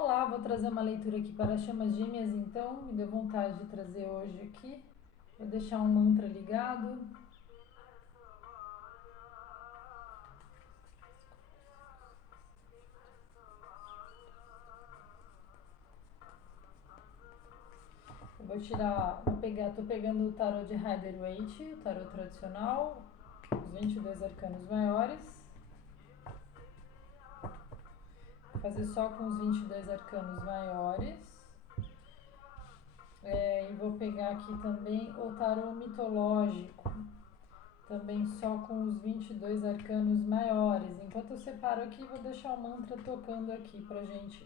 Olá, vou trazer uma leitura aqui para chamas gêmeas, então me deu vontade de trazer hoje aqui. Vou deixar um mantra ligado. Eu vou tirar, tô pegando o tarô de Rider-Waite, o tarô tradicional, os 22 arcanos maiores. Vou fazer só com os 22 arcanos maiores. E vou pegar aqui também o tarô mitológico, também só com os 22 arcanos maiores. Enquanto eu separo aqui, vou deixar o mantra tocando aqui pra gente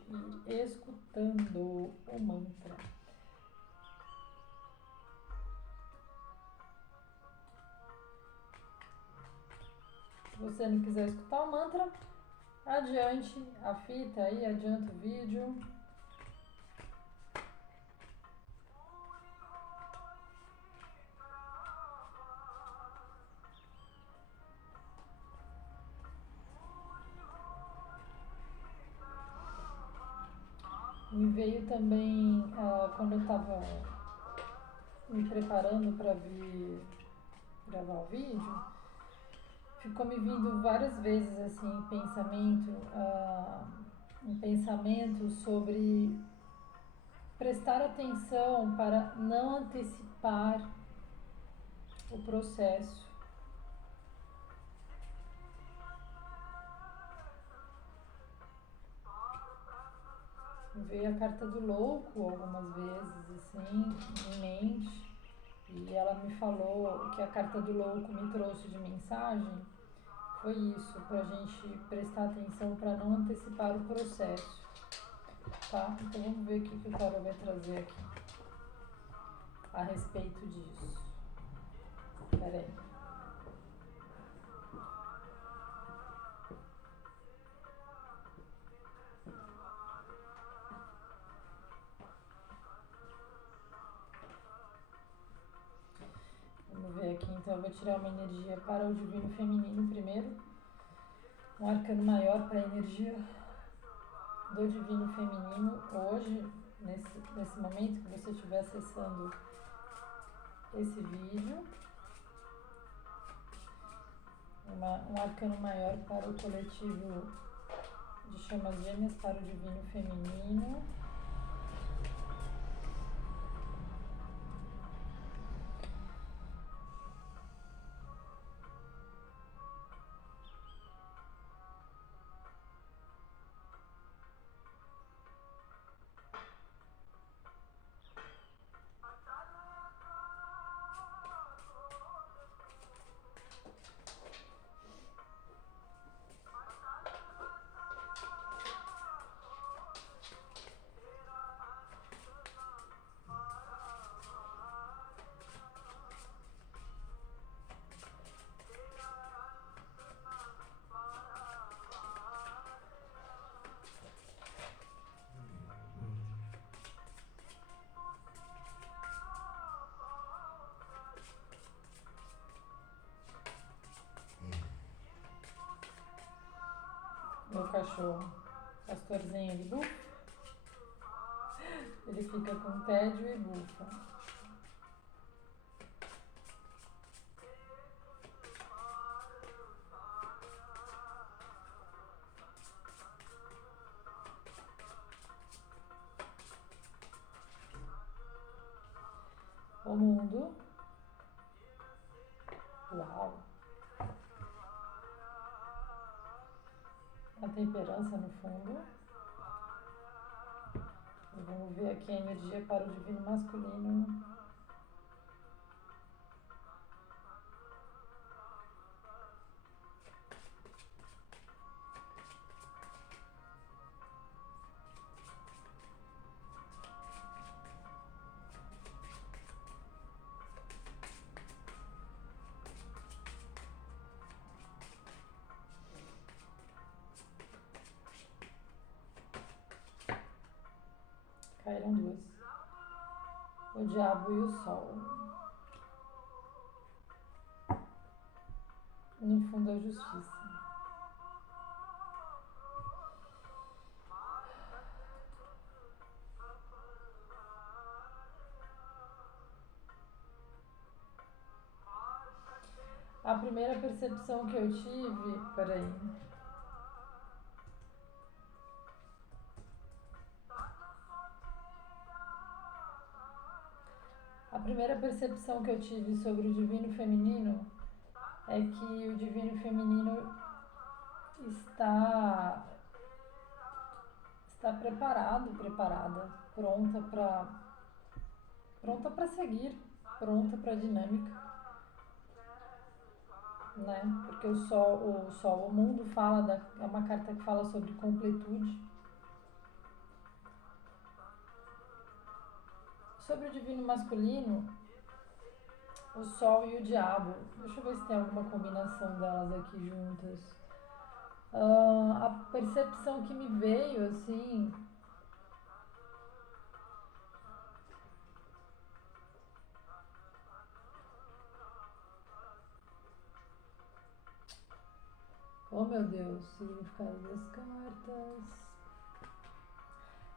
ir escutando o mantra. Se você não quiser escutar o mantra, adiante a fita aí, adianta o vídeo. Me veio também, quando eu estava me preparando para vir gravar o vídeo, ficou me vindo várias vezes assim, um pensamento sobre prestar atenção para não antecipar o processo. Veio a carta do louco algumas vezes, assim, em mente, e ela me falou que a carta do louco me trouxe de mensagem foi isso, pra gente prestar atenção para não antecipar o processo, tá? Então vamos ver o que o tarô vai trazer aqui a respeito disso. Pera aí. Vamos ver aqui, então eu vou tirar uma energia para o divino feminino primeiro, um arcano maior para a energia do divino feminino hoje, nesse momento que você estiver acessando esse vídeo. Um arcano maior para o coletivo de chamas gêmeas, para o divino feminino. Meu cachorro, Castorzinho, ele bufa, ele fica com tédio e bufa. O mundo. Uau! A temperança no fundo. E vamos ver aqui a energia para o divino masculino. Caíram duas. O diabo e o sol. No fundo, a justiça. A primeira percepção que eu tive. Peraí. A primeira percepção que eu tive sobre o divino feminino é que o divino feminino está está preparado, preparada, pronta para seguir, pronta para a dinâmica, né? Porque o mundo é uma carta que fala sobre completude, sobre o divino masculino, o sol e o diabo. Deixa eu ver se tem alguma combinação delas aqui juntas. A percepção que me veio, assim, oh meu Deus, significado das cartas.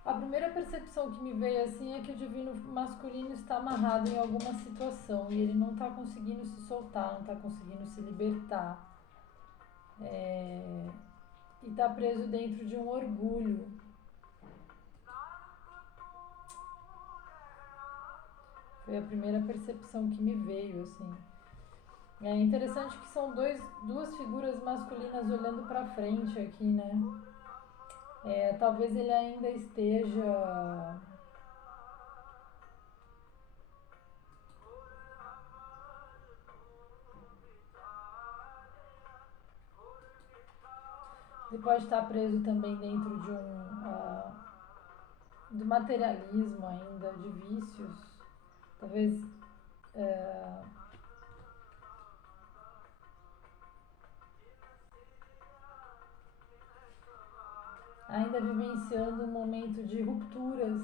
A primeira percepção que me veio assim é que o divino masculino está amarrado em alguma situação e ele não está conseguindo se soltar, não está conseguindo se libertar. É, e está preso dentro de um orgulho. Foi a primeira percepção que me veio, assim. É interessante que são duas figuras masculinas olhando para frente aqui, né? Talvez ele ainda esteja ele pode estar preso também dentro de do materialismo ainda, de vícios. Talvez uh, ainda vivenciando um momento de rupturas,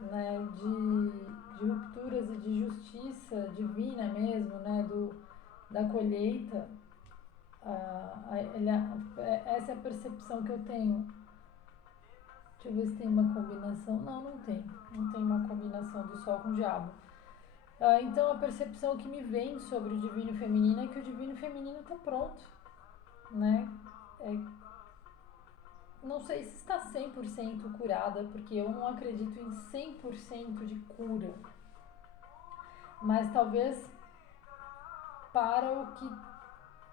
né? De rupturas e de justiça divina mesmo, né? Da colheita. Essa é a percepção que eu tenho. Deixa eu ver se tem uma combinação. Não, não tem. Não tem uma combinação do sol com o diabo. Então a percepção que me vem sobre o divino feminino é que o divino feminino está pronto, né? Não sei se está 100% curada, porque eu não acredito em 100% de cura. Mas talvez para o que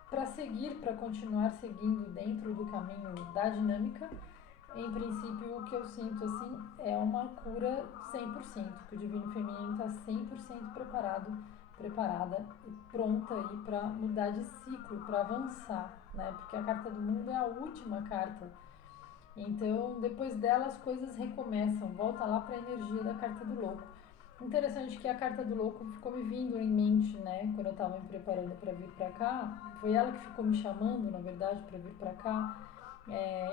para seguir, para continuar seguindo dentro do caminho da dinâmica, em princípio o que eu sinto assim é uma cura 100%, que o divino feminino está 100% preparada e pronta aí para mudar de ciclo, para avançar, né? Porque a carta do mundo é a última carta. Então, depois dela as coisas recomeçam, volta lá para a energia da carta do louco. Interessante que a carta do louco ficou me vindo em mente, né, quando eu estava me preparando para vir para cá. Foi ela que ficou me chamando, na verdade, para vir para cá.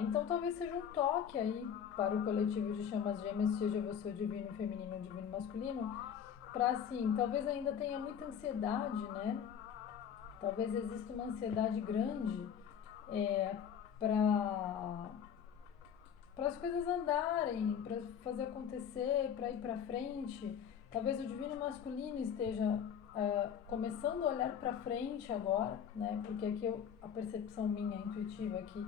Então talvez seja um toque aí para o coletivo de chamas gêmeas, seja você o divino feminino ou o divino masculino, para assim, talvez ainda tenha muita ansiedade, né? Talvez exista uma ansiedade grande para as coisas andarem, para fazer acontecer, para ir para frente. Talvez o divino masculino esteja começando a olhar para frente agora, né? Porque aqui a percepção minha intuitiva aqui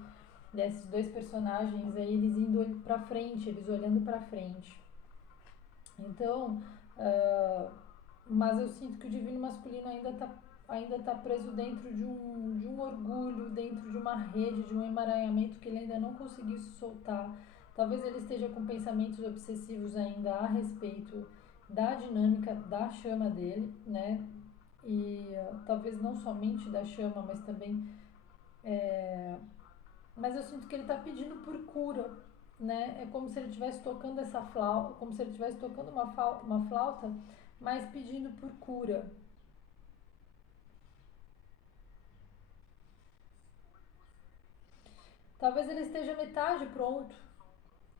desses dois personagens é eles indo para frente, eles olhando para frente. Então, mas eu sinto que o divino masculino ainda tá preso dentro de um orgulho, dentro de uma rede, de um emaranhamento que ele ainda não conseguiu se soltar. Talvez ele esteja com pensamentos obsessivos ainda a respeito da dinâmica da chama dele, né? E talvez não somente da chama, mas também. Mas eu sinto que ele está pedindo por cura, né? É como se ele estivesse tocando essa flauta, como se ele estivesse tocando uma flauta, mas pedindo por cura. Talvez ele esteja metade pronto,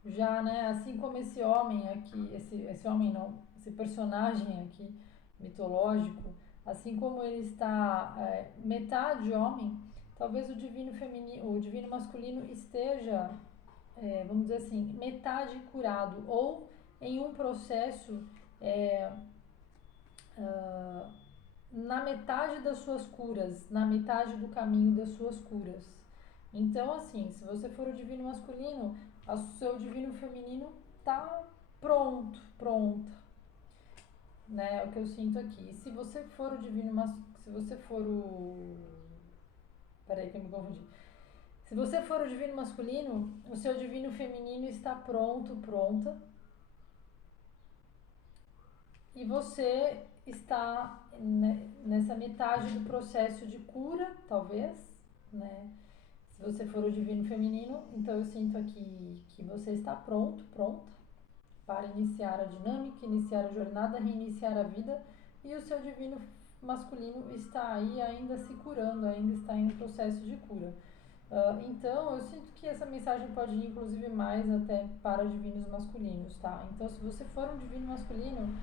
já, né? Assim como esse homem aqui, esse homem não, esse personagem aqui mitológico, assim como ele está metade homem, talvez o divino masculino esteja, vamos dizer assim, metade curado ou em um processo é, na metade das suas curas, na metade do caminho das suas curas. Então, assim, se você for o divino masculino, o seu divino feminino tá pronto, pronta, né? É o que eu sinto aqui. Se você for o divino masculino, se você for o... Peraí que eu me confundi. Se você for o divino masculino, o seu divino feminino está pronto, pronta. E você está nessa metade do processo de cura, talvez, né? Se você for o divino feminino, então eu sinto aqui que você está pronto, pronta para iniciar a dinâmica, iniciar a jornada, reiniciar a vida, e o seu divino masculino está aí ainda se curando, ainda está em um processo de cura. Então, eu sinto que essa mensagem pode ir, inclusive, mais até para divinos masculinos, tá? Então, se você for um divino masculino,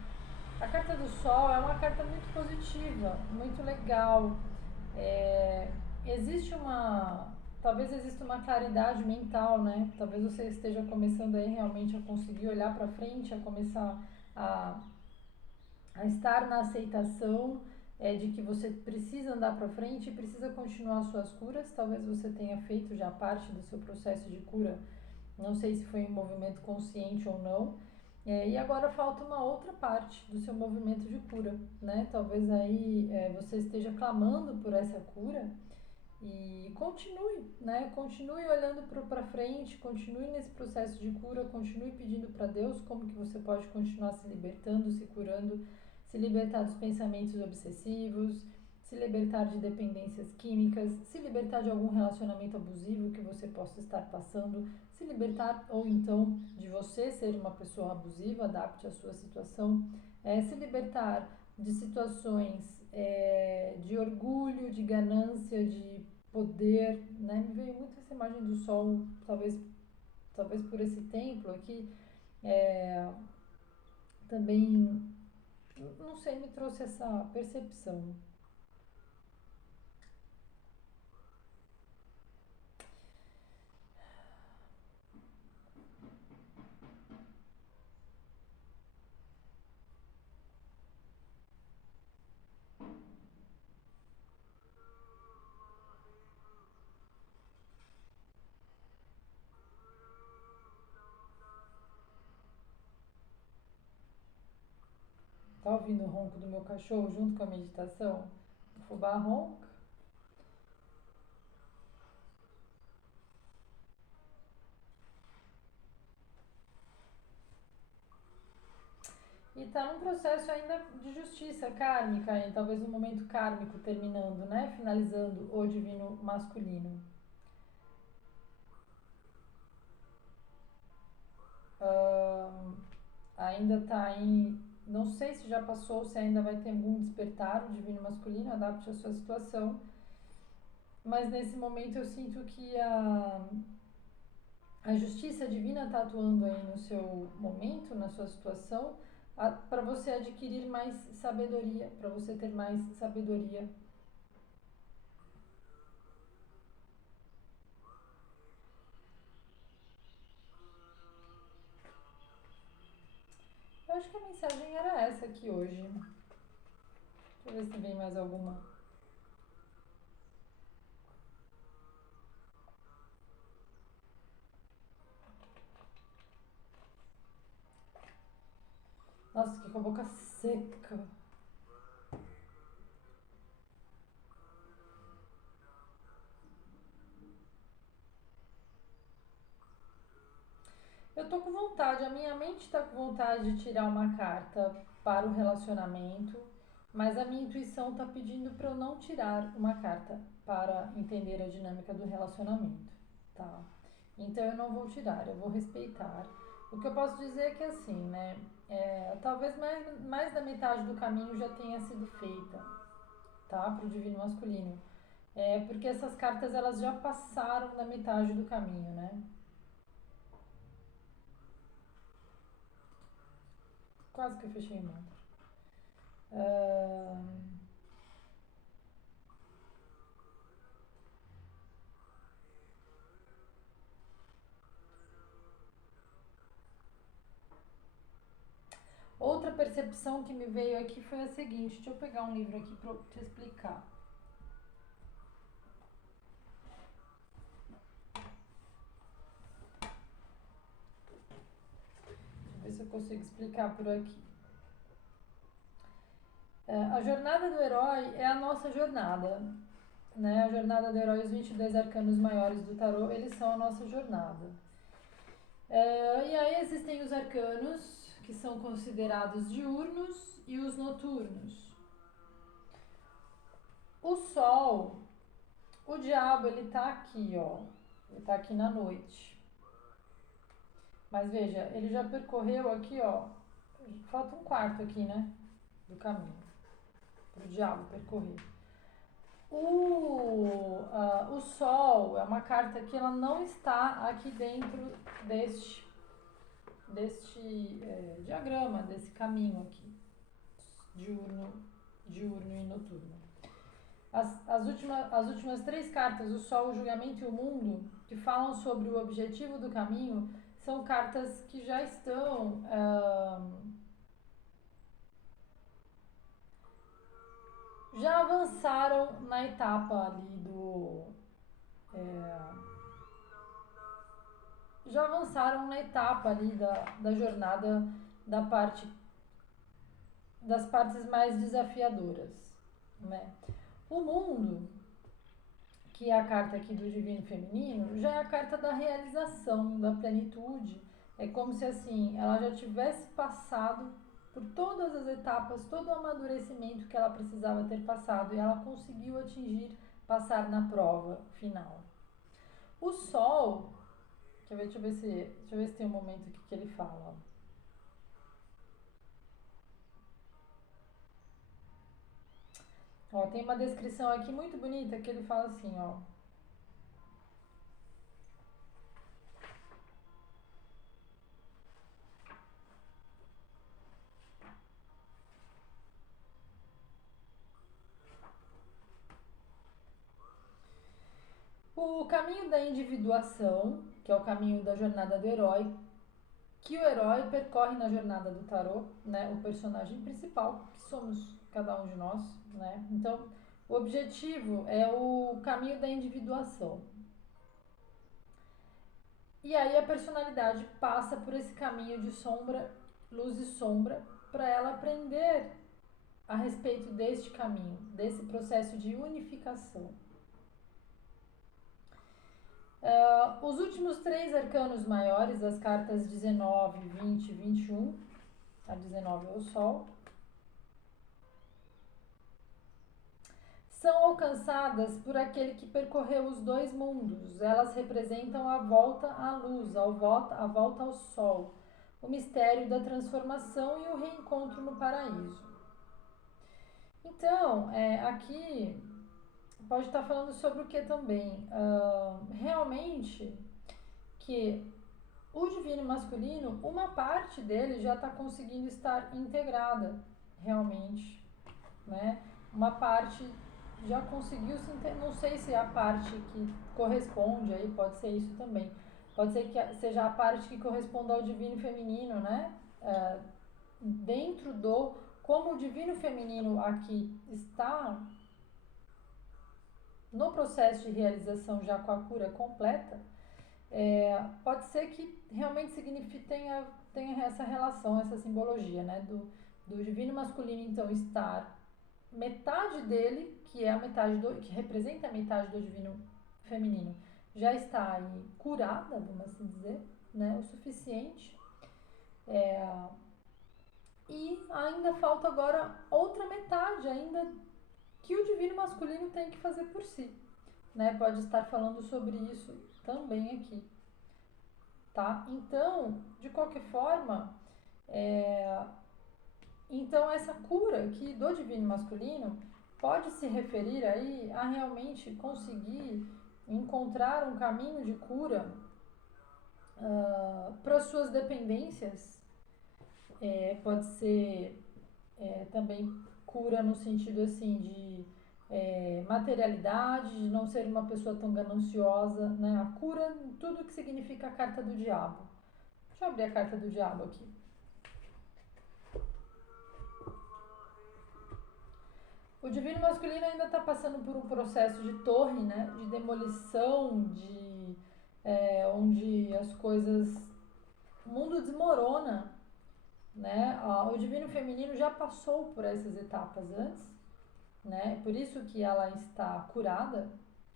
a carta do Sol é uma carta muito positiva, muito legal. É, existe uma. Talvez exista uma claridade mental, né? Talvez você esteja começando aí realmente a conseguir olhar para frente, a começar a, a estar na aceitação de que você precisa andar para frente e precisa continuar suas curas. Talvez você tenha feito já parte do seu processo de cura, não sei se foi um movimento consciente ou não. E agora falta uma outra parte do seu movimento de cura, né? Talvez aí você esteja clamando por essa cura e continue, né? Continue olhando para frente, continue nesse processo de cura, continue pedindo para Deus como que você pode continuar se libertando, se curando, se libertar dos pensamentos obsessivos, se libertar de dependências químicas, se libertar de algum relacionamento abusivo que você possa estar passando, se libertar ou então de você ser uma pessoa abusiva, adapte a sua situação, se libertar de situações de orgulho, de ganância, de poder, né? Me veio muito essa imagem do sol, talvez por esse templo aqui, é, também, não sei, me trouxe essa percepção. Tá ouvindo o ronco do meu cachorro junto com a meditação? O fubá ronca. E tá num processo ainda de justiça kármica, e talvez um momento kármico terminando, né? Finalizando o divino masculino. Ahn, ainda tá em. Não sei se já passou, se ainda vai ter algum despertar o divino masculino, adapte a sua situação. Mas nesse momento eu sinto que a justiça divina está atuando aí no seu momento, na sua situação, para você adquirir mais sabedoria, para você ter mais sabedoria. Eu acho que a mensagem era essa aqui hoje. Deixa eu ver se vem mais alguma. Nossa, fiquei com a boca seca. Eu tô com vontade, a minha mente tá com vontade de tirar uma carta para o relacionamento, mas a minha intuição tá pedindo para eu não tirar uma carta para entender a dinâmica do relacionamento, tá? Então eu não vou tirar, eu vou respeitar. O que eu posso dizer é que assim, né? Talvez mais da metade do caminho já tenha sido feita, tá? Pro divino masculino. Porque essas cartas elas já passaram da metade do caminho, né? Quase que eu fechei o mantra. Ahn, outra percepção que me veio aqui foi a seguinte, deixa eu pegar um livro aqui para te explicar. Deixa eu ver se eu consigo explicar por aqui. A jornada do herói é a nossa jornada, né? A jornada do herói, os 22 arcanos maiores do tarô, eles são a nossa jornada. E aí existem os arcanos, que são considerados diurnos, e os noturnos. O sol, o diabo, ele tá aqui, ó. Ele tá aqui na noite. Mas veja, ele já percorreu aqui, ó. Falta um quarto aqui, né? Do caminho. Pro diabo percorrer. O sol é uma carta que ela não está aqui dentro deste diagrama, desse caminho aqui. Diurno e noturno. As últimas 3 cartas, o Sol, o Julgamento e o Mundo, que falam sobre o objetivo do caminho, são cartas que já estão já avançaram na etapa ali já avançaram na etapa ali da jornada das partes mais desafiadoras, né? O mundo, que é a carta aqui do Divino Feminino, já é a carta da realização, da plenitude. É como se assim, ela já tivesse passado por todas as etapas, todo o amadurecimento que ela precisava ter passado e ela conseguiu atingir, passar na prova final. O Sol, deixa eu ver se tem um momento aqui que ele fala, ó. Ó, tem uma descrição aqui muito bonita que ele fala assim, ó. O caminho da individuação, que é o caminho da jornada do herói, que o herói percorre na jornada do tarô, né? O personagem principal, que somos cada um de nós, né? Então, o objetivo é o caminho da individuação. E aí a personalidade passa por esse caminho de sombra, luz e sombra, para ela aprender a respeito deste caminho, desse processo de unificação. Os últimos 3 arcanos maiores, as cartas 19, 20 e 21, a 19 é o Sol, são alcançadas por aquele que percorreu os 2 mundos. Elas representam a volta à luz, a volta ao Sol, o mistério da transformação e o reencontro no paraíso. Então, aqui pode estar falando sobre o que também? Realmente que o divino masculino, uma parte dele já está conseguindo estar integrada, realmente, né? Uma parte já conseguiu se integrar, não sei se é a parte que corresponde, aí pode ser isso também. Pode ser que seja a parte que corresponde ao divino feminino, né? Dentro como o divino feminino aqui está no processo de realização já com a cura completa, pode ser que realmente tenha essa relação, essa simbologia, né? Do divino masculino, então, estar metade dele, que é a metade que representa a metade do divino feminino, já está aí curada, vamos assim dizer, né? O suficiente. E ainda falta agora outra metade ainda que o divino masculino tem que fazer por si, né? Pode estar falando sobre isso também aqui, tá? Então, de qualquer forma, então essa cura aqui do divino masculino pode se referir aí a realmente conseguir encontrar um caminho de cura para suas dependências. Pode ser também cura no sentido assim de materialidade, de não ser uma pessoa tão gananciosa, né? A cura, tudo que significa a carta do diabo. Deixa eu abrir a carta do diabo aqui. O divino masculino ainda está passando por um processo de torre, né? De demolição, onde as coisas, o mundo desmorona, né? O divino feminino já passou por essas etapas antes, né? Por isso que ela está curada,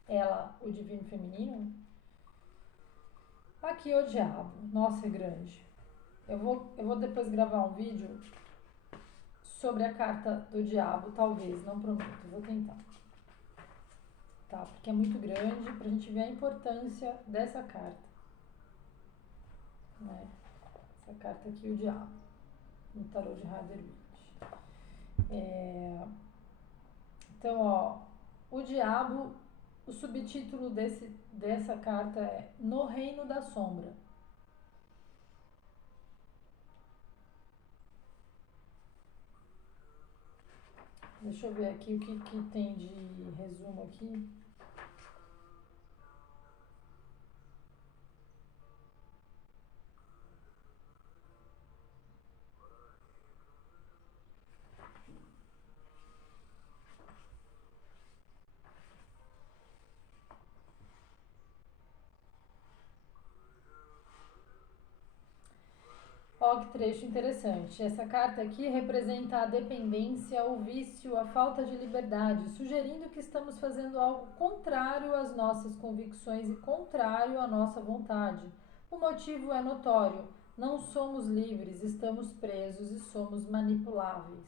ela, o divino feminino. Aqui o diabo, nossa, é grande. Eu vou depois gravar um vídeo sobre a carta do diabo, talvez, não prometo, vou tentar. Tá? Porque é muito grande pra gente ver a importância dessa carta, né? Essa carta aqui, o diabo, no tarô de Rider-Waite. Então, ó, o diabo, o subtítulo dessa carta é No Reino da Sombra. Deixa eu ver aqui o que tem de resumo aqui. Ó, que trecho interessante. Essa carta aqui representa a dependência, o vício, a falta de liberdade, sugerindo que estamos fazendo algo contrário às nossas convicções e contrário à nossa vontade. O motivo é notório. Não somos livres, estamos presos e somos manipuláveis.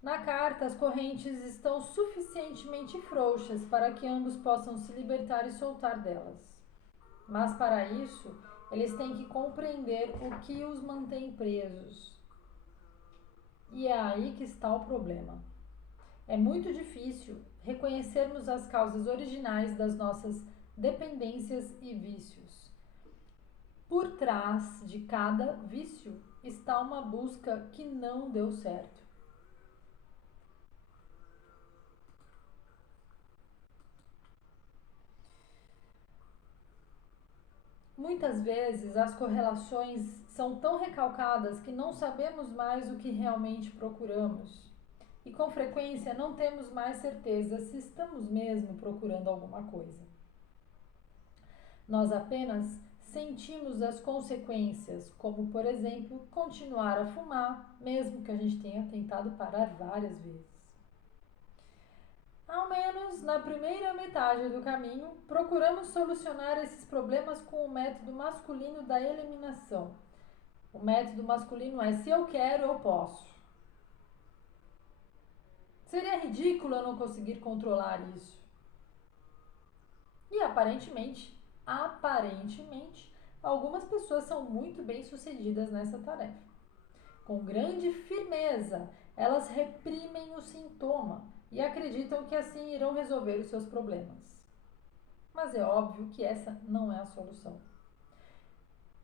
Na carta, as correntes estão suficientemente frouxas para que ambos possam se libertar e soltar delas. Mas para isso, eles têm que compreender o que os mantém presos. E é aí que está o problema. É muito difícil reconhecermos as causas originais das nossas dependências e vícios. Por trás de cada vício está uma busca que não deu certo. Muitas vezes as correlações são tão recalcadas que não sabemos mais o que realmente procuramos. E com frequência não temos mais certeza se estamos mesmo procurando alguma coisa. Nós apenas sentimos as consequências, como por exemplo, continuar a fumar, mesmo que a gente tenha tentado parar várias vezes. Ao menos na primeira metade do caminho, procuramos solucionar esses problemas com o método masculino da eliminação. O método masculino é: se eu quero, eu posso. Seria ridículo eu não conseguir controlar isso. E aparentemente, algumas pessoas são muito bem-sucedidas nessa tarefa. Com grande firmeza, elas reprimem o sintoma e acreditam que assim irão resolver os seus problemas. Mas é óbvio que essa não é a solução.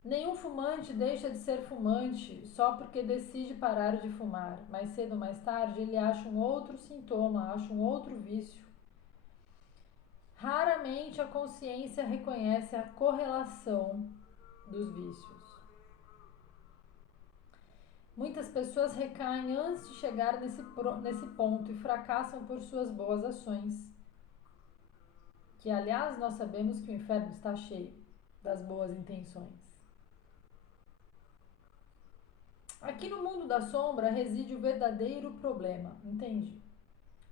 Nenhum fumante deixa de ser fumante só porque decide parar de fumar. Mais cedo ou mais tarde, ele acha um outro sintoma, acha um outro vício. Raramente a consciência reconhece a correlação dos vícios. Muitas pessoas recaem antes de chegar nesse ponto e fracassam por suas boas ações. Que, aliás, nós sabemos que o inferno está cheio das boas intenções. Aqui no mundo da sombra reside o verdadeiro problema, entende?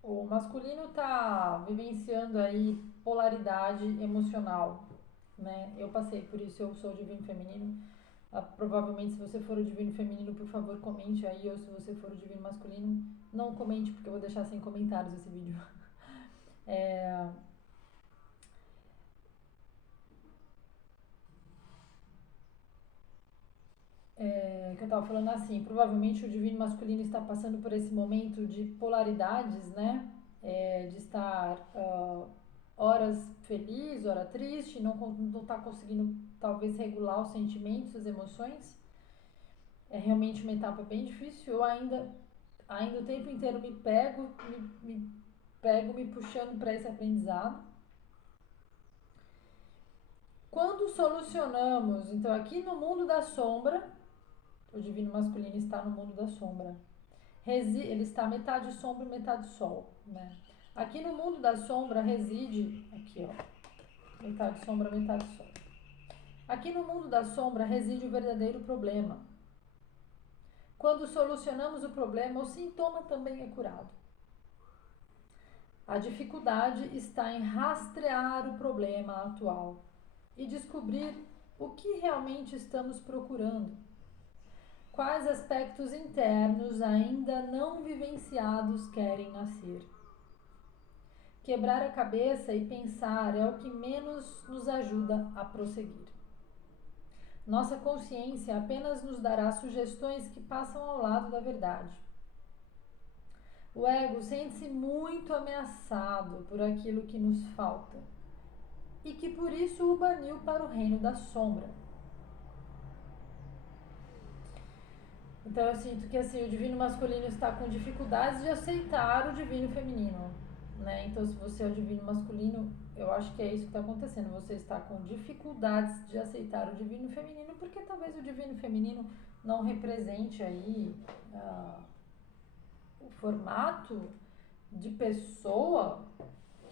O masculino está vivenciando aí polaridade emocional, né? Eu passei por isso, eu sou o divino feminino. Provavelmente, se você for o divino feminino, por favor, comente aí, ou se você for o divino masculino, não comente, porque eu vou deixar sem comentários esse vídeo. Que eu estava falando assim, provavelmente o divino masculino está passando por esse momento de polaridades, né? De estar horas feliz, hora triste, não está conseguindo talvez regular os sentimentos, as emoções. É realmente uma etapa bem difícil. Eu ainda o tempo inteiro me pego me puxando para esse aprendizado. Quando solucionamos, então aqui no mundo da sombra, o divino masculino está no mundo da sombra. Ele está metade sombra e metade sol, né? Aqui no mundo da sombra reside, aqui ó, metade sombra, metade sol. Aqui no mundo da sombra reside o verdadeiro problema. Quando solucionamos o problema, o sintoma também é curado. A dificuldade está em rastrear o problema atual e descobrir o que realmente estamos procurando. Quais aspectos internos ainda não vivenciados querem nascer? Quebrar a cabeça e pensar é o que menos nos ajuda a prosseguir. Nossa consciência apenas nos dará sugestões que passam ao lado da verdade. O ego sente-se muito ameaçado por aquilo que nos falta e que por isso o baniu para o reino da sombra. Então eu sinto que assim, o divino masculino está com dificuldades de aceitar o divino feminino, né? Então se você é o divino masculino, eu acho que é isso que está acontecendo. Você está com dificuldades de aceitar o divino feminino porque talvez o divino feminino não represente aí o formato de pessoa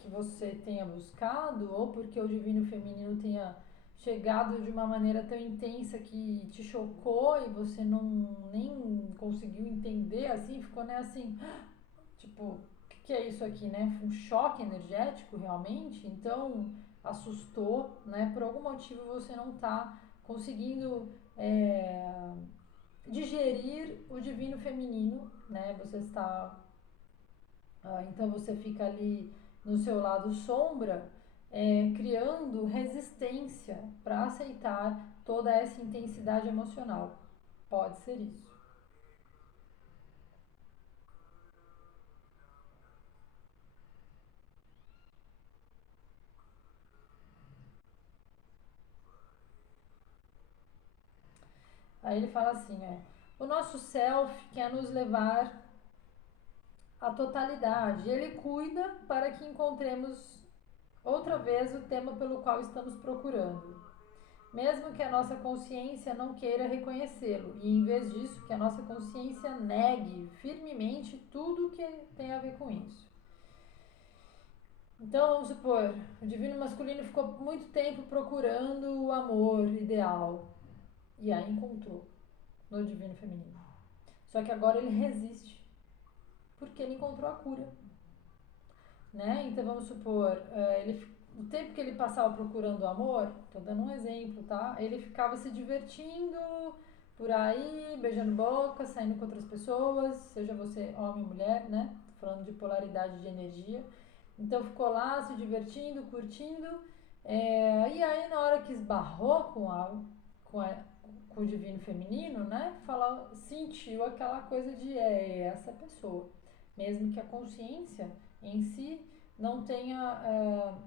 que você tenha buscado, ou porque o divino feminino tenha chegado de uma maneira tão intensa que te chocou e você não nem conseguiu entender, assim, ficou né assim, tipo, o que é isso aqui, né? Foi um choque energético realmente, então assustou, né? Por algum motivo você não está conseguindo digerir o divino feminino, né? Você está então você fica ali no seu lado sombra, criando resistência para aceitar toda essa intensidade emocional. Pode ser isso. Aí ele fala assim, o nosso self quer nos levar à totalidade. Ele cuida para que encontremos outra vez o tema pelo qual estamos procurando. Mesmo que a nossa consciência não queira reconhecê-lo, e em vez disso, que a nossa consciência negue firmemente tudo que tem a ver com isso. Então, vamos supor, o divino masculino ficou muito tempo procurando o amor ideal, e aí encontrou no divino feminino. Só que agora ele resiste, porque ele encontrou a cura, né? Então, vamos supor, o tempo que ele passava procurando o amor, tô dando um exemplo, tá? Ele ficava se divertindo por aí, beijando boca, saindo com outras pessoas, seja você homem ou mulher, né? Falando de polaridade de energia. Então ficou lá se divertindo, curtindo, e aí na hora que esbarrou com, a, com o divino feminino, né? Sentiu aquela coisa de essa pessoa. Mesmo que a consciência em si não tenha.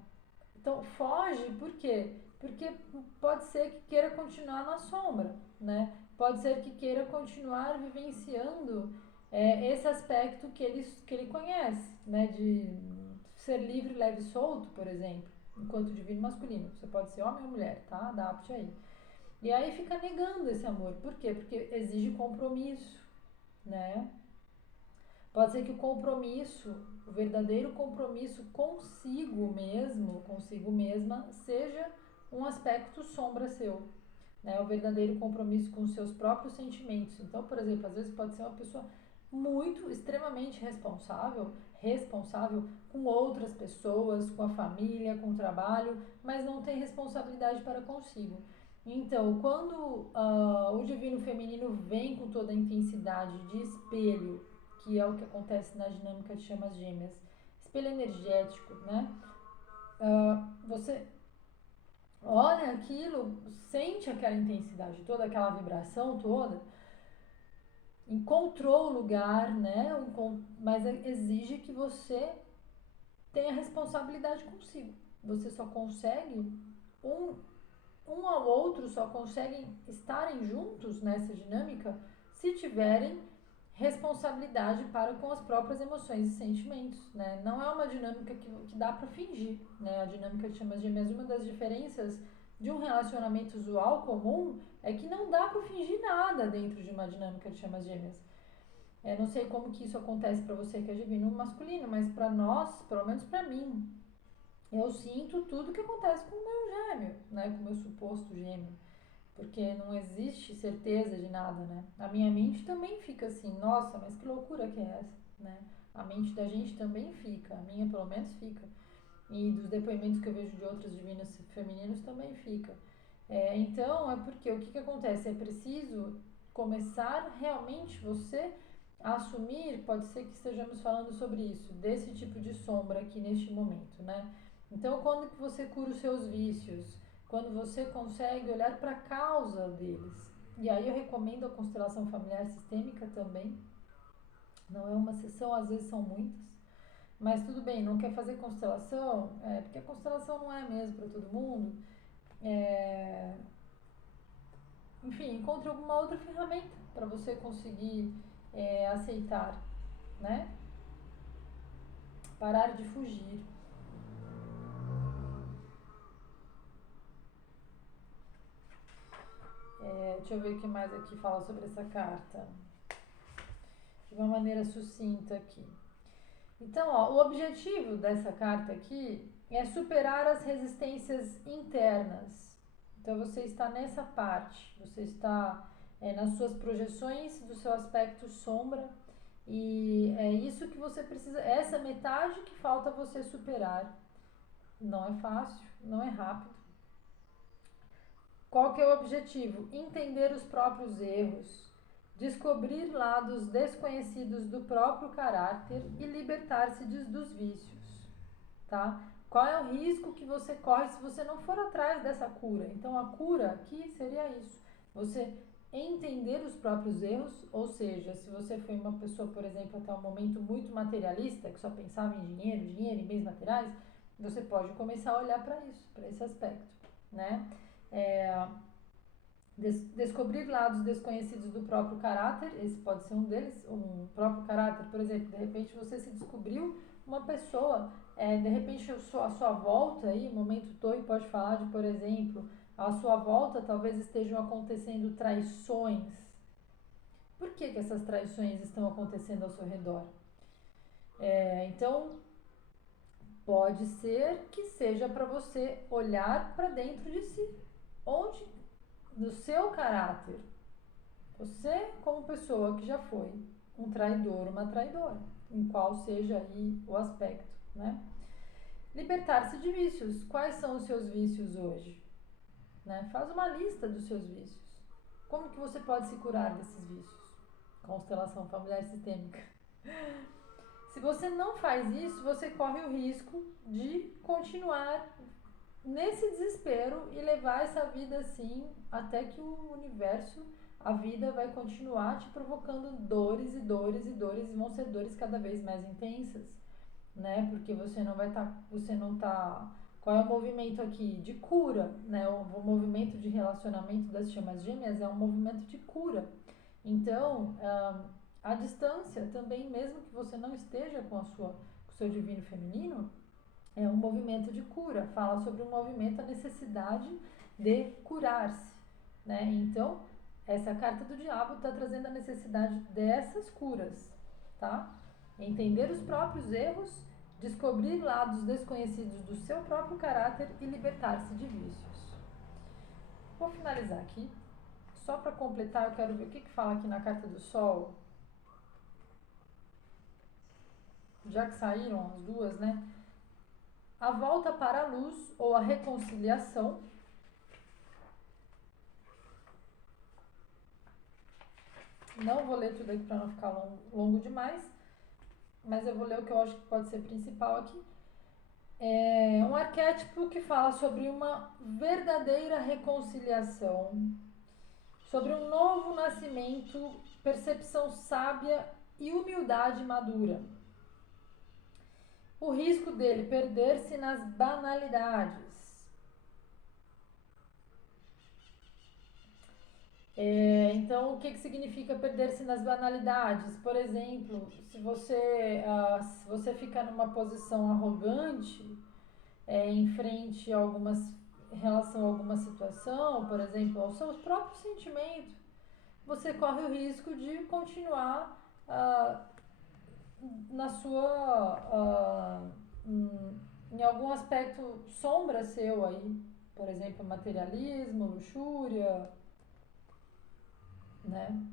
Então foge, por quê? Porque pode ser que queira continuar na sombra, né? Pode ser que queira continuar vivenciando esse aspecto que ele conhece, né? De ser livre, leve e solto, por exemplo, enquanto divino masculino. Você pode ser homem ou mulher, tá? Adapte aí. E aí fica negando esse amor. Por quê? Porque exige compromisso, né? Pode ser que o compromisso, o verdadeiro compromisso consigo mesmo, consigo mesma, seja um aspecto sombra seu, né? O verdadeiro compromisso com os seus próprios sentimentos. Então, por exemplo, às vezes pode ser uma pessoa muito, extremamente responsável com outras pessoas, com a família, com o trabalho, mas não tem responsabilidade para consigo. Então, quando o divino feminino vem com toda a intensidade de espelho, que é o que acontece na dinâmica de chamas gêmeas, espelho energético, né? Você olha aquilo, sente aquela intensidade toda, aquela vibração toda, encontrou o lugar, né? Mas exige que você tenha responsabilidade consigo. Você só consegue um, um ao outro só conseguem estarem juntos nessa dinâmica se tiverem responsabilidade para com as próprias emoções e sentimentos, né? Não é uma dinâmica que dá para fingir, né? A dinâmica de chamas gêmeas, uma das diferenças de um relacionamento usual comum é que não dá para fingir nada dentro de uma dinâmica de chamas gêmeas. Não sei como que isso acontece para você que é divino masculino, mas para nós, pelo menos para mim, eu sinto tudo que acontece com o meu gêmeo, né? Com o meu suposto gêmeo. Porque não existe certeza de nada, né? A minha mente também fica assim, nossa, mas que loucura que é essa, né? A mente da gente também fica, a minha pelo menos fica. E dos depoimentos que eu vejo de outros divinos femininos também fica. Então, é porque o que acontece? É preciso começar realmente você a assumir, pode ser que estejamos falando sobre isso, desse tipo de sombra aqui neste momento, né? Então, quando que você cura os seus vícios? Quando você consegue olhar para a causa deles. E aí eu recomendo a constelação familiar sistêmica também. Não é uma sessão, às vezes são muitas. Mas tudo bem, não quer fazer constelação? Porque a constelação não é mesmo para todo mundo. É, enfim, encontre alguma outra ferramenta para você conseguir aceitar, né? Parar de fugir. Deixa eu ver o que mais aqui fala sobre essa carta. De uma maneira sucinta aqui. Então, ó, o objetivo dessa carta aqui é superar as resistências internas. Então, você está nessa parte, você está nas suas projeções do seu aspecto sombra, e é isso que você precisa, essa metade que falta você superar. Não é fácil, não é rápido. Qual que é o objetivo? Entender os próprios erros, descobrir lados desconhecidos do próprio caráter e libertar-se dos vícios, tá? Qual é o risco que você corre se você não for atrás dessa cura? Então a cura aqui seria isso. Você entender os próprios erros, ou seja, se você foi uma pessoa, por exemplo, até um momento muito materialista, que só pensava em dinheiro, dinheiro e bens materiais, você pode começar a olhar para isso, para esse aspecto, né? É, descobrir lados desconhecidos do próprio caráter, esse pode ser um deles, um próprio caráter, por exemplo, de repente você se descobriu uma pessoa, de repente a sua volta aí, momento torre pode falar de, por exemplo, à sua volta talvez estejam acontecendo traições. Por que essas traições estão acontecendo ao seu redor? Então, pode ser que seja para você olhar para dentro de si, onde no seu caráter, você como pessoa que já foi um traidor, uma traidora, em qual seja aí o aspecto, né? Libertar-se de vícios. Quais são os seus vícios hoje? Né? Faz uma lista dos seus vícios. Como que você pode se curar desses vícios? Constelação familiar sistêmica. Se você não faz isso, você corre o risco de continuar nesse desespero e levar essa vida assim até que o universo, a vida vai continuar te provocando dores e dores e dores e vão ser dores cada vez mais intensas, né? Porque você não vai estar, você não tá. Qual é o movimento aqui de cura, né? O movimento de relacionamento das chamas gêmeas é um movimento de cura. Então, a distância também, mesmo que você não esteja com com o seu divino feminino, é um movimento de cura, fala sobre um movimento, a necessidade de curar-se, né? Então, essa carta do diabo está trazendo a necessidade dessas curas, tá? Entender os próprios erros, descobrir lados desconhecidos do seu próprio caráter e libertar-se de vícios. Vou finalizar aqui. Só para completar, eu quero ver o que fala aqui na carta do Sol. Já que saíram as duas, né? A volta para a luz ou a reconciliação. Não vou ler tudo aqui para não ficar longo demais, mas eu vou ler o que eu acho que pode ser principal aqui. É um arquétipo que fala sobre uma verdadeira reconciliação, sobre um novo nascimento, percepção sábia e humildade madura. O risco dele perder-se nas banalidades. Então, o que significa perder-se nas banalidades? Por exemplo, se você ficar numa posição arrogante em frente a em relação a alguma situação, por exemplo, aos seus próprios sentimentos, você corre o risco de continuar ah, na sua, em algum aspecto sombra seu aí, por exemplo, materialismo, luxúria, né?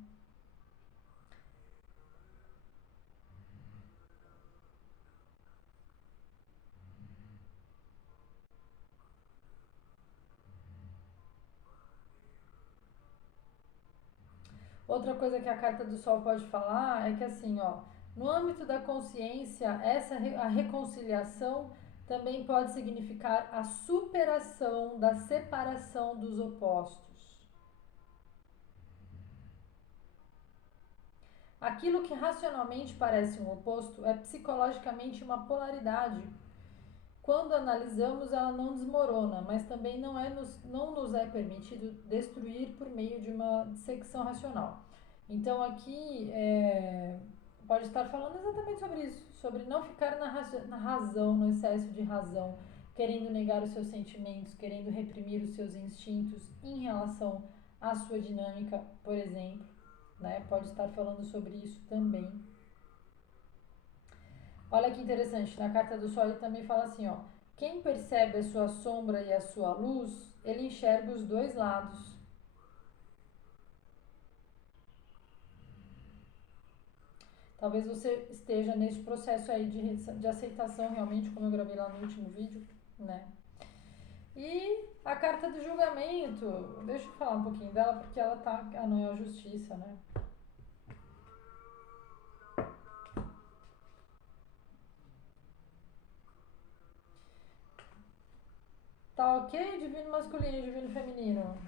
Outra coisa que a carta do Sol pode falar é que assim, ó, no âmbito da consciência, a reconciliação também pode significar a superação da separação dos opostos. Aquilo que racionalmente parece um oposto é psicologicamente uma polaridade. Quando analisamos, ela não desmorona, mas também não nos é permitido destruir por meio de uma dissecção racional. Então aqui pode estar falando exatamente sobre isso, sobre não ficar na razão, no excesso de razão, querendo negar os seus sentimentos, querendo reprimir os seus instintos em relação à sua dinâmica, por exemplo, né? Pode estar falando sobre isso também. Olha que interessante, na carta do Sol ele também fala assim, ó, quem percebe a sua sombra e a sua luz, ele enxerga os dois lados. Talvez você esteja nesse processo aí de aceitação realmente, como eu gravei lá no último vídeo, né? E a carta do julgamento, deixa eu falar um pouquinho dela, porque ela tá, não é a justiça, né? Tá ok? Divino masculino e divino feminino.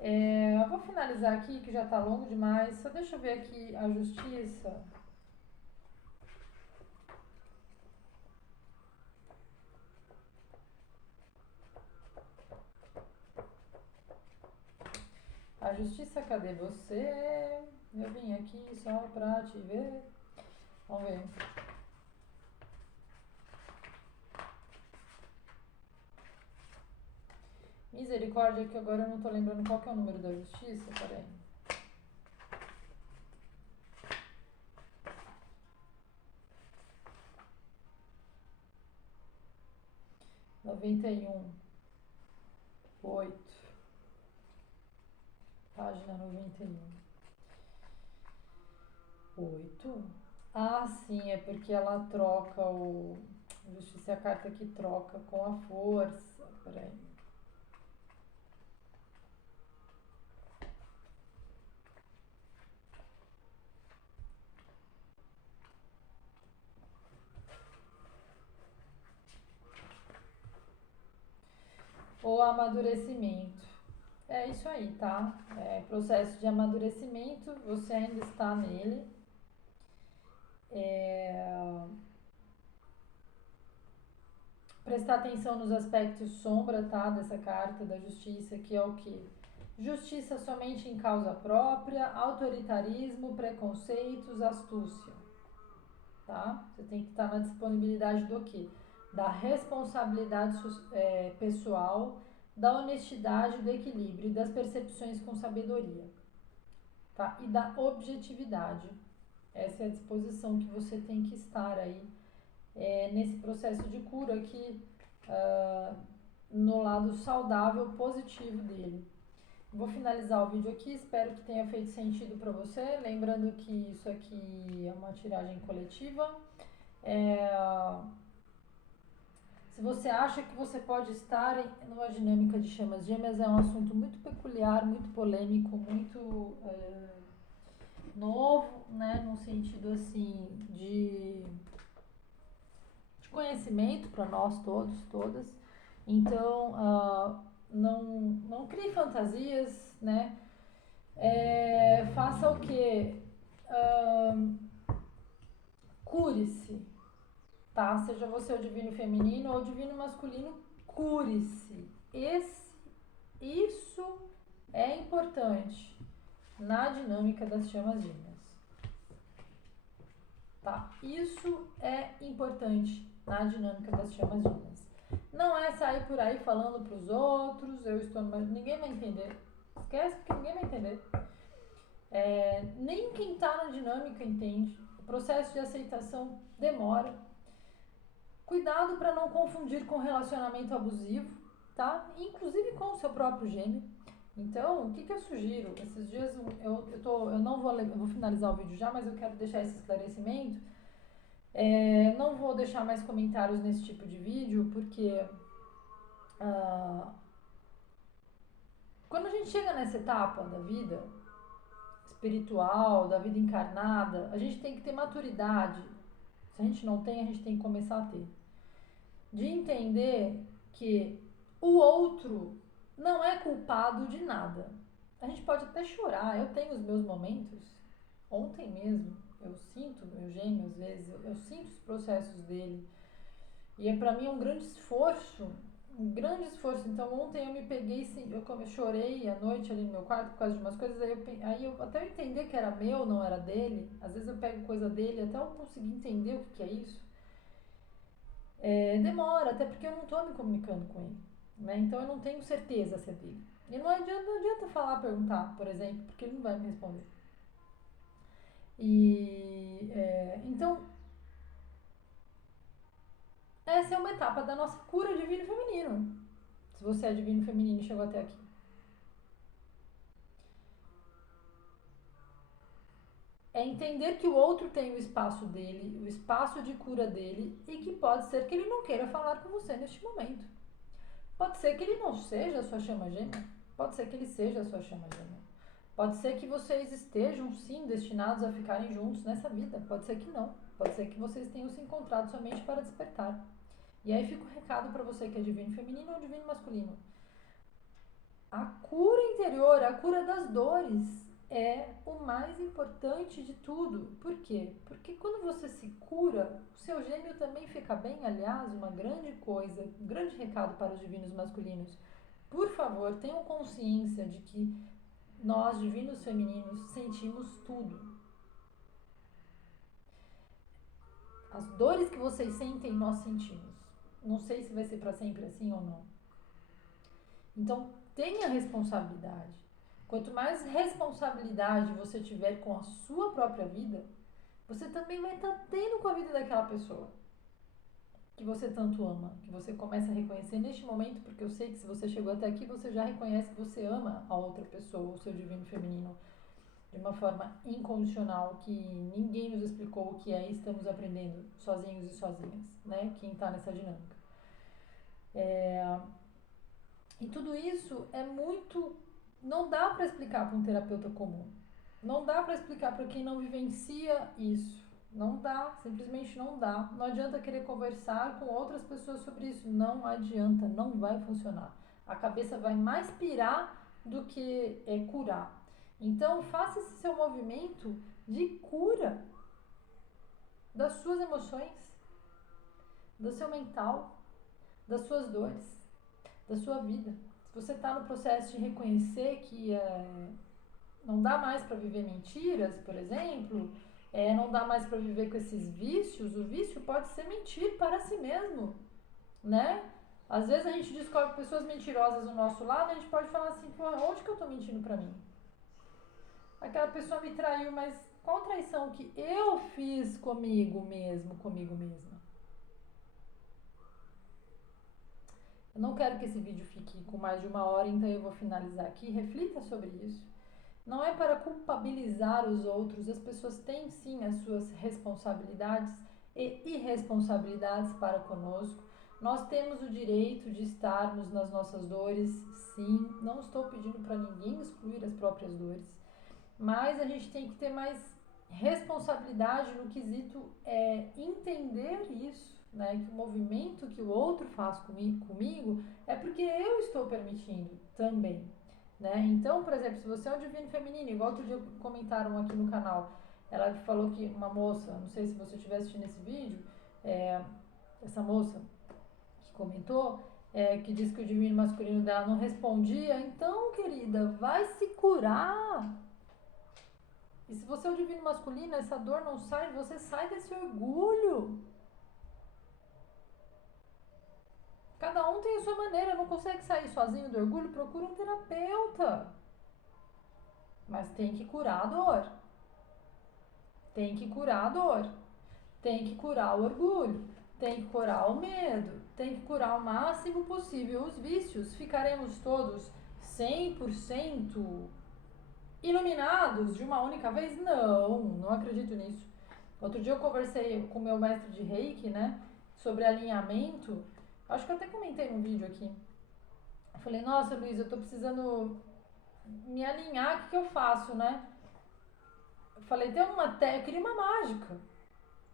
Eu vou finalizar aqui, que já tá longo demais. Só deixa eu ver aqui a justiça. A justiça, cadê você? Eu vim aqui só pra te ver. Vamos ver. Misericórdia, que agora eu não tô lembrando qual que é o número da justiça. Peraí. 91. 8. Página 91. 8? Ah, sim, é porque ela troca o. Justiça é a carta que troca com a força. Peraí. O amadurecimento. É isso aí, tá? É processo de amadurecimento, você ainda está nele. É, prestar atenção nos aspectos sombra, tá? Dessa carta da justiça, que é o que? Justiça somente em causa própria, autoritarismo, preconceitos, astúcia, tá? Você tem que estar na disponibilidade do quê? Da responsabilidade pessoal, da honestidade, do equilíbrio e das percepções com sabedoria, tá? E da objetividade. Essa é a disposição que você tem que estar aí nesse processo de cura aqui, no lado saudável, positivo dele. Vou finalizar o vídeo aqui, espero que tenha feito sentido para você. Lembrando que isso aqui é uma tiragem coletiva. Se você acha que você pode estar numa dinâmica de chamas gêmeas, é um assunto muito peculiar, muito polêmico, muito novo, né? Num sentido assim de conhecimento para nós todos, todas. Então, não crie fantasias, né? Faça o quê? Cure-se, tá? Seja você o divino feminino ou o divino masculino, cure-se. Isso é importante na dinâmica das chamas gêmeas, tá? Isso é importante na dinâmica das chamas gêmeas. Não é sair por aí falando pros outros, eu estou numa... Ninguém vai entender. Esquece, porque ninguém vai entender. Nem quem está na dinâmica entende. O processo de aceitação demora. Cuidado para não confundir com relacionamento abusivo, tá? Inclusive com o seu próprio gêmeo. Então, o que, que eu sugiro? Esses dias eu não vou, eu vou finalizar o vídeo já, mas eu quero deixar esse esclarecimento. Não vou deixar mais comentários nesse tipo de vídeo, porque ah, quando a gente chega nessa etapa da vida espiritual, da vida encarnada, a gente tem que ter maturidade. Se a gente não tem, a gente tem que começar a ter. De entender que o outro não é culpado de nada. A gente pode até chorar, eu tenho os meus momentos. Ontem mesmo, eu sinto meu gêmeo às vezes, eu sinto os processos dele. E pra mim um grande esforço, um grande esforço. Então ontem eu me peguei, eu chorei à noite ali no meu quarto por causa de umas coisas, aí eu até eu entender que era meu, não era dele. Às vezes eu pego coisa dele, até eu conseguir entender o que, que é isso. Demora, até porque eu não estou me comunicando com ele. Né? Então eu não tenho certeza se é dele. E não adianta falar, perguntar, por exemplo, porque ele não vai me responder. Então, essa é uma etapa da nossa cura divino feminino. Se você é divino feminino e chegou até aqui. É entender que o outro tem o espaço dele, o espaço de cura dele, e que pode ser que ele não queira falar com você neste momento. Pode ser que ele não seja a sua chama gêmea. Pode ser que ele seja a sua chama gêmea. Pode ser que vocês estejam, sim, destinados a ficarem juntos nessa vida. Pode ser que não. Pode ser que vocês tenham se encontrado somente para despertar. E aí fica o recado para você que é divino feminino ou divino masculino. A cura interior, a cura das dores é o mais importante de tudo. Por quê? Porque quando você se cura, o seu gêmeo também fica bem. Aliás, uma grande coisa, um grande recado para os divinos masculinos. Por favor, tenham consciência de que nós, divinos femininos, sentimos tudo. As dores que vocês sentem, nós sentimos. Não sei se vai ser para sempre assim ou não. Então, tenha responsabilidade. Quanto mais responsabilidade você tiver com a sua própria vida, você também vai estar tendo com a vida daquela pessoa que você tanto ama, que você começa a reconhecer neste momento, porque eu sei que se você chegou até aqui, você já reconhece que você ama a outra pessoa, o seu divino feminino, de uma forma incondicional, que ninguém nos explicou o que é e estamos aprendendo sozinhos e sozinhas, né? Quem está nessa dinâmica. E tudo isso é muito. Não dá para explicar para um terapeuta comum. Não dá para explicar para quem não vivencia isso. Não dá, simplesmente não dá. Não adianta querer conversar com outras pessoas sobre isso. Não adianta, não vai funcionar. A cabeça vai mais pirar do que curar. Então, faça esse seu movimento de cura das suas emoções, do seu mental, das suas dores, da sua vida. Se você está no processo de reconhecer que não dá mais para viver mentiras, por exemplo, não dá mais para viver com esses vícios, o vício pode ser mentir para si mesmo, né? Às vezes a gente descobre pessoas mentirosas do nosso lado e a gente pode falar assim, pô, onde que eu tô mentindo para mim? Aquela pessoa me traiu, mas qual traição que eu fiz comigo mesmo, comigo mesma? Eu não quero que esse vídeo fique com mais de 1 hora, então eu vou finalizar aqui. Reflita sobre isso. Não é para culpabilizar os outros, as pessoas têm sim as suas responsabilidades e irresponsabilidades para conosco. Nós temos o direito de estarmos nas nossas dores, sim. Não estou pedindo para ninguém excluir as próprias dores, mas a gente tem que ter mais responsabilidade no quesito entender isso, né? Que o movimento que o outro faz comigo é porque eu estou permitindo também. Né? Então, por exemplo, se você é um divino feminino, igual outro dia comentaram aqui no canal, ela falou que uma moça, não sei se você estiver assistindo esse vídeo, essa moça que comentou, que disse que o divino masculino dela não respondia, então, querida, vai se curar. E se você é o divino masculino, essa dor não sai, você sai desse orgulho. Cada um tem a sua maneira, não consegue sair sozinho do orgulho, procura um terapeuta. mas tem que curar a dor. Tem que curar a dor. Tem que curar o orgulho. Tem que curar o medo. Tem que curar o máximo possível os vícios. Ficaremos todos 100% iluminados de uma única vez? Não, não acredito nisso. Outro dia eu conversei com o meu mestre de Reiki, né, sobre alinhamento. Acho que eu até comentei num vídeo aqui. Eu falei, nossa, Luiz, eu tô precisando me alinhar, o que eu faço, né? Eu falei, eu queria uma mágica.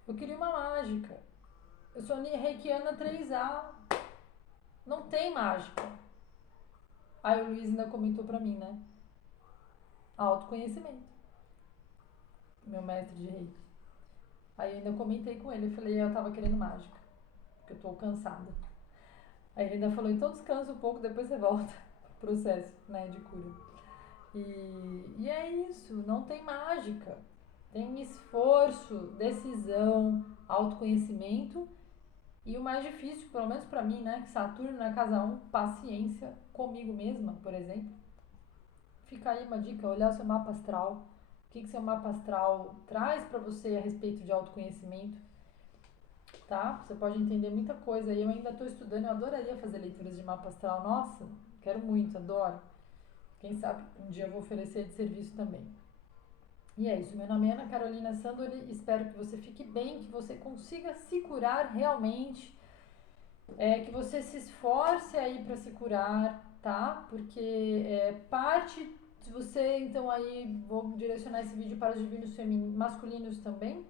Eu queria uma mágica. Eu sou reikiana 3A. Não tem mágica. Aí o Luiz ainda comentou pra mim, né? Autoconhecimento. Meu mestre de reiki. Aí eu ainda comentei com ele. Eu falei, eu tava querendo mágica. Porque eu tô cansada. Aí ele ainda falou, então descansa um pouco, depois você volta pro processo, né, de cura. E é isso, não tem mágica. Tem esforço, decisão, autoconhecimento e o mais difícil, pelo menos pra mim, né, que Saturno na casa 1, paciência comigo mesma, por exemplo. Fica aí uma dica, olhar o seu mapa astral. O que seu mapa astral traz pra você a respeito de autoconhecimento, tá? Você pode entender muita coisa. Eu ainda estou estudando, eu adoraria fazer leituras de mapa astral. Nossa, quero muito, adoro. Quem sabe um dia eu vou oferecer de serviço também. E é isso, meu nome é Ana Carolina Sandori, espero que você fique bem, que você consiga se curar realmente, que você se esforce aí para se curar, tá? Porque parte, se você, então aí, vou direcionar esse vídeo para os divinos masculinos também,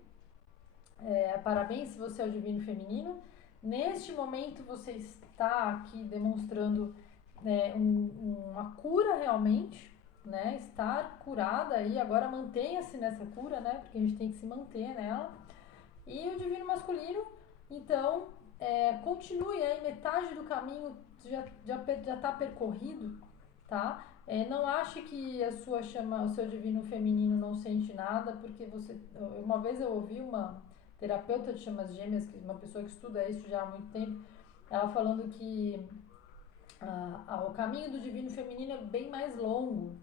parabéns se você é o divino feminino. Neste momento você está aqui demonstrando uma cura realmente, né? Estar curada aí, agora mantenha-se nessa cura, né? Porque a gente tem que se manter nela. E o divino masculino, então, continue aí, metade do caminho já está percorrido, tá? Não ache que a sua chama, o seu divino feminino não sente nada, porque uma vez eu ouvi uma terapeuta de chamas gêmeas, uma pessoa que estuda isso já há muito tempo, ela falando que o caminho do divino feminino é bem mais longo,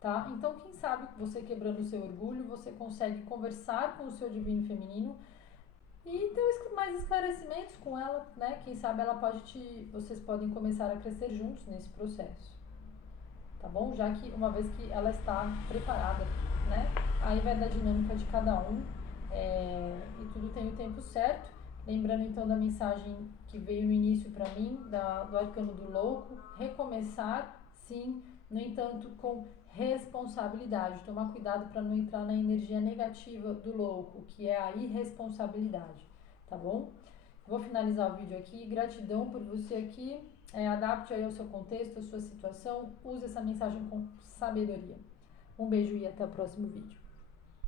tá? Então, quem sabe você quebrando o seu orgulho, você consegue conversar com o seu divino feminino e ter mais esclarecimentos com ela, né? Quem sabe vocês podem começar a crescer juntos nesse processo, tá bom? Já que uma vez que ela está preparada, né? Aí vai da dinâmica de cada um, e tudo tem o tempo certo. Lembrando então da mensagem que veio no início para mim, do arcano do louco, recomeçar, sim, no entanto com responsabilidade, tomar cuidado para não entrar na energia negativa do louco, que é a irresponsabilidade, tá bom? Vou finalizar o vídeo aqui, gratidão por você aqui, adapte aí ao seu contexto, à sua situação, use essa mensagem com sabedoria. Um beijo e até o próximo vídeo.